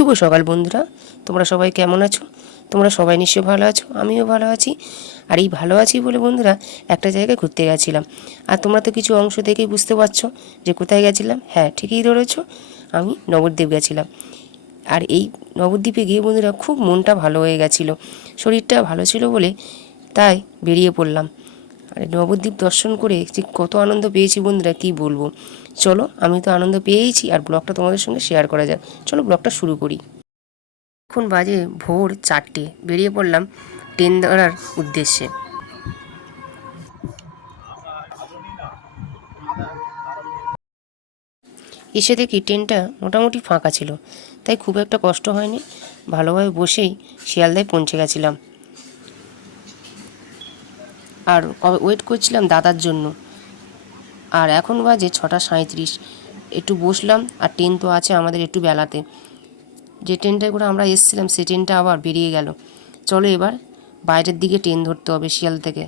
শুভ সকাল বন্ধুরা, তোমরা সবাই কেমন আছো? তোমরা সবাই নিশ্চয়ই ভালো আছো, আমিও ভালো আছি। আর এই ভালো আছি বলে বন্ধুরা একটা জায়গায় ঘুরতে গেছিলাম। আর তোমরা তো কিছু অংশ দেখেই বুঝতে পারছো যে কোথায় গেছিলাম। হ্যাঁ, ঠিকই ধরেছো, আমি নবদ্বীপ গেছিলাম। আর এই নবদ্বীপে গিয়ে বন্ধুরা খুব মনটা ভালো হয়ে গেছিলো, শরীরটা ভালো ছিল বলে তাই বেরিয়ে পড়লাম। আর নবদ্বীপ দর্শন করে যে কত আনন্দ পেয়েছি বন্ধুরা কী বলবো। চলো, আমি তো আনন্দ পেয়েইছি আর ব্লগটা তোমাদের সঙ্গে শেয়ার করা যাক। চলো ব্লগটা শুরু করি। এখন বাজে ভোর 4টে, বেরিয়ে পড়লাম ট্রেন ধরার উদ্দেশ্যে। এসে দেখি ট্রেনটা মোটামুটি ফাঁকা ছিল, তাই খুব একটা কষ্ট হয়নি, ভালোভাবে বসেই শিয়ালদায় পৌঁছে গেছিলাম। আর ওয়েট করছিলাম দাদার জন্য। আর এখন বাজে 6টা 37। একটু বসলাম, আর ট্রেন তো আছে আমাদের একটু বেলাতে। যে ট্রেনটায় করে আমরা এসেছিলাম সেই ট্রেনটা আবার বেরিয়ে গেল। চলো এবার বাইরের দিকে ট্রেন ধরতে হবে শিয়াল থেকে।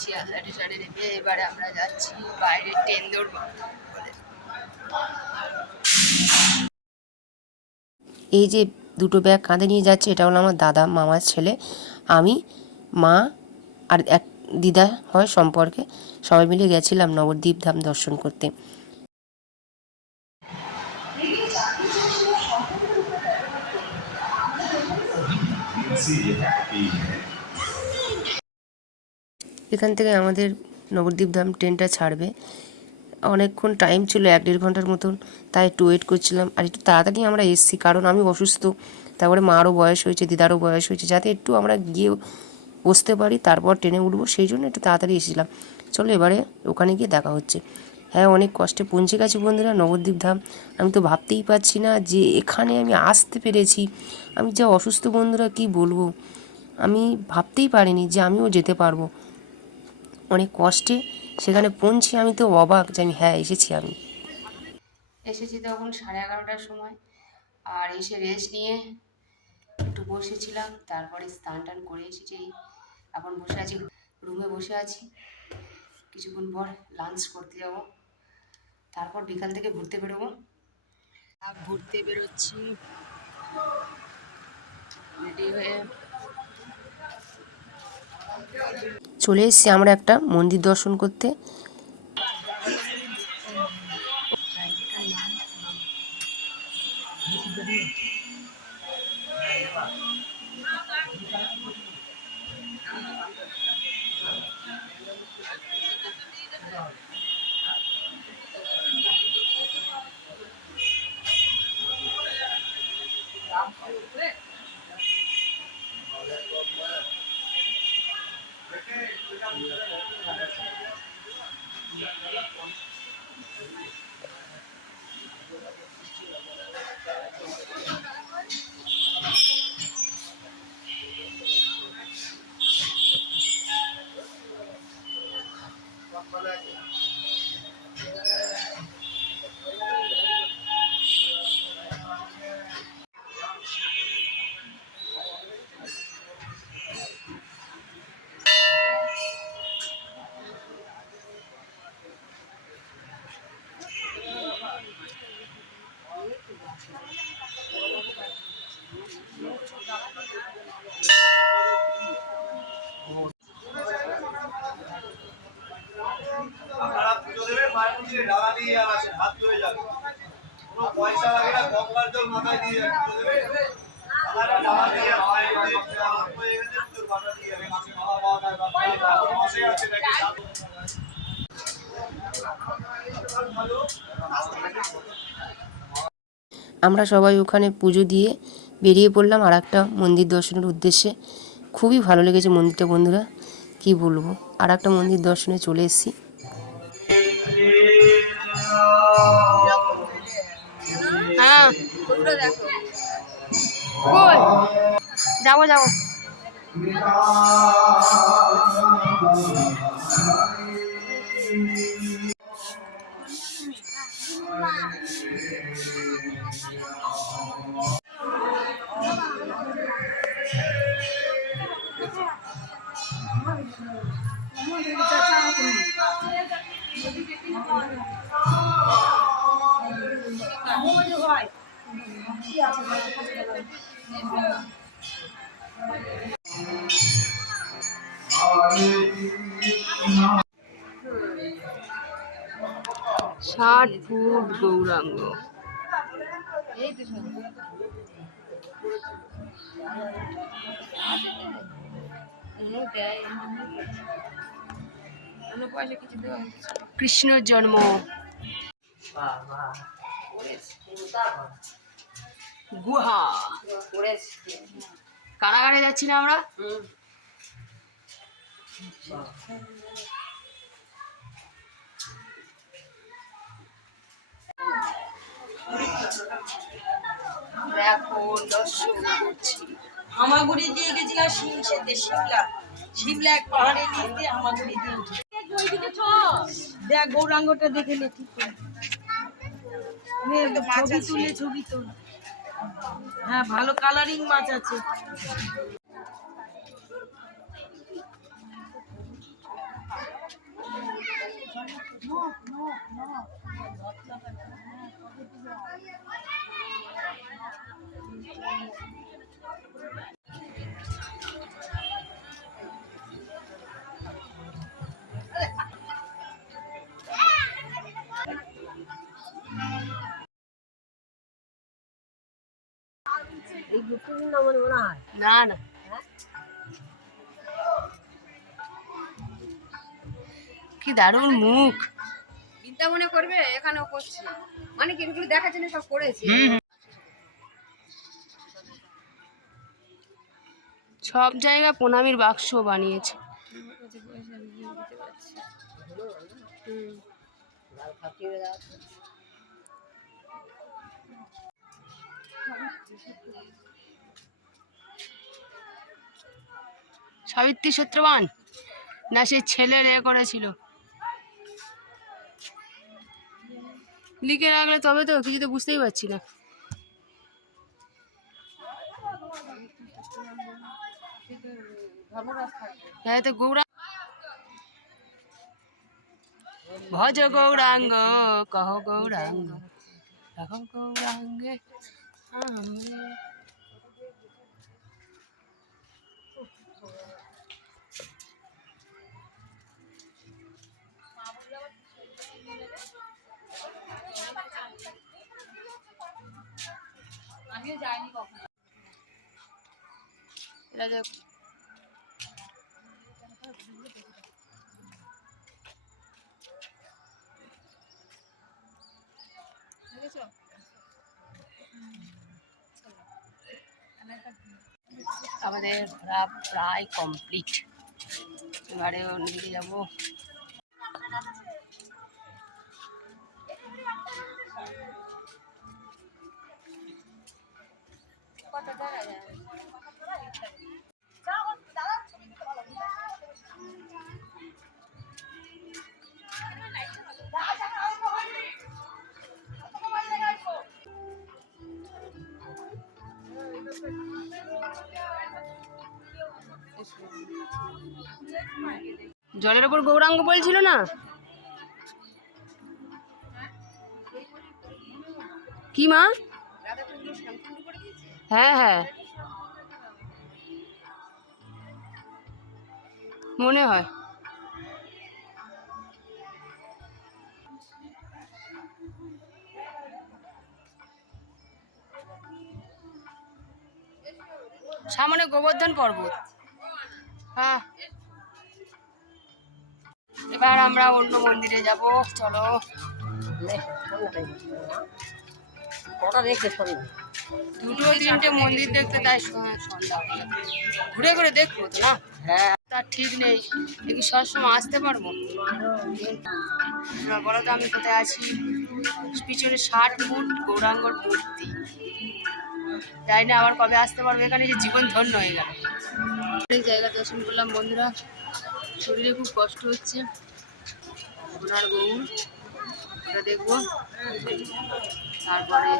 শিয়ালদা স্টেশনে নেমে এবারে আমরা যাচ্ছি বাইরের ট্রেন ধরবো। এই যে দুটো ব্যাগ কাঁধে নিয়ে যাচ্ছে, এটা হলো আমার দাদা মামার ছেলে, আমি, মা আর এক দিদা হয় সম্পর্কে, সবাই মিলে গেছিলাম নবদ্বীপ ধাম দর্শন করতে। এখান থেকে আমাদের নবদ্বীপ ধাম ট্রেনটা ছাড়বে, অনেকক্ষণ টাইম ছিল, 1-1.5 ঘন্টার মতন, তাই একটু ওয়েট করছিলাম। আর একটু তাড়াতাড়ি আমরা এসেছি, কারণ আমি অসুস্থ, তারপরে মারও বয়স হয়েছে, দিদারও বয়স হয়েছে, যাতে একটু আমরা গিয়ে বসতে পারি তারপর ট্রেনে উঠবো, সেই জন্য একটু তাড়াতাড়ি এসেছিলাম। চলো এবারে ওখানে গিয়ে দেখা হচ্ছে। হ্যাঁ, অনেক কষ্টে পৌঁছে গেছি বন্ধুরা নবদ্বীপ ধাম। আমি তো ভাবতেই পারছি না যে এখানে আমি আসতে পেরেছি। আমি যা অসুস্থ বন্ধুরা কি বলবো, আমি ভাবতেই পারিনি যে আমিও যেতে পারবো। অনেক কষ্টে সেখানে পৌঁছে আমি তো অবাক যে আমি হ্যাঁ এসেছি। আমি এসেছি তখন 11:30টার সময়, আর এসে রেস্ট নিয়ে একটু বসেছিলাম, তারপরে স্নান টান করে এসেছি। এখন বসে আছি, রুমে বসে আছি, কিছুক্ষণ পর লাঞ্চ করতে যাব, তারপর বিকাল থেকে ঘুরতে বেরোবো। ঘুরতে বেরোচ্ছি রেডি হয়ে। চলে এসেছি আমরা একটা মন্দির দর্শন করতে। আপনারা পুজো দেবেন, মায়ের মন্দিরে ডালা নিয়ে আসেন, হাত হয়ে যাবে, কোনো পয়সা লাগে না, গঙ্গার জল মাথায় দিয়ে পুজো দেবে। ডালা দিয়ে মায়ের মন্দিরে হাত হয়ে গেছে, পুজোর বাটা দিয়ে আমরা সবাই ওখানে পুজো দিয়ে বেরিয়ে পড়লাম আর একটা মন্দির দর্শনের উদ্দেশ্যে। খুবই ভালো লেগেছে মন্দিরটা বন্ধুরা, কি বলবো। আর একটা মন্দির দর্শনে চলে এসেছি। যাবো যাবো। ষাট ফুট গৌরাঙ্গ। কৃষ্ণর জন্ম। গুহা কারাগারে যাচ্ছি না আমরা। এখন দর্শন করছি। হামাগুড়ি দিয়ে গেছিলাম শিমলা এক পাহাড়ে নিয়ে দিয়ে হামাগুড়ি দিয়ে দেখ গৌরাঙ্গটা দেখে নে ঠিক করে ছবি তুল। হ্যাঁ ভালো কালারিং মাছ আছে। না না কি দারুণ মুখ। চিন্তা মনে করবে এখানেও করছি, মানে এগুলো দেখার জন্য সব করেছি। সব জায়গায় প্রণামীর বাক্স বানিয়েছে। সাবিত্রী সত্যবান না সে ছেলে করেছিল, লিখে রাখলে তবে তো কিছু তো বুঝতেই পারছি না। হ্যাঁ তো গৌরাঙ্গ ভজ গৌরাঙ্গ কহ গৌরাঙ্গ কহ গৌরাঙ্গে। আমিও যাইনি কখনো। আমাদের ঘোরা প্রায় কমপ্লিট, এবারে অন্যদিকে যাবো। জলের ওপর গৌরাঙ্গ বলছিল না, কি মা? হ্যাঁ হ্যাঁ মনে হয়। সামনে গোবর্ধন পর্বত। হ্যাঁ এবার আমরা অন্য মন্দিরে যাব, চলো। কটা দেখে সন্ধ্যা দুটো তিনটে মন্দির দেখতে, তাই সন্ধ্যা হয়ে যাবে। ঘুরে ঘুরে দেখবো তো না, হ্যাঁ তার ঠিক নেই। দেখি সবসময় আসতে পারবো? বলো তো আমি কোথায় আছি। পিছনে 60 ফুট গৌরাঙ্গর মূর্তি, জানি না আবার কবে আসতে পারবো এখানে, যে জীবন ধন্য হয়ে গেল। অনেক জায়গা দর্শন করলাম বন্ধুরা, শরীরে খুব কষ্ট হচ্ছে। সোনার গৌর ওটা দেখবো, তারপরে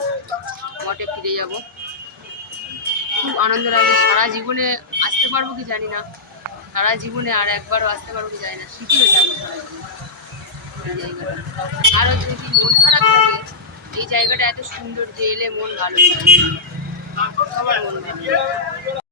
মঠে ফিরে যাব। খুব আনন্দ লাগবে। সারা জীবনে আসতে পারবো কি জানি না, সারা জীবনে আর একবারও আসতে পারবো কি জানি না, শিখিয়ে থাকবো সারা জীবনে এই জায়গাটা। আরও যদি মন খারাপ থাকে এই জায়গাটা এত সুন্দর যে এলে মন ভালো, আমার মন ভালো।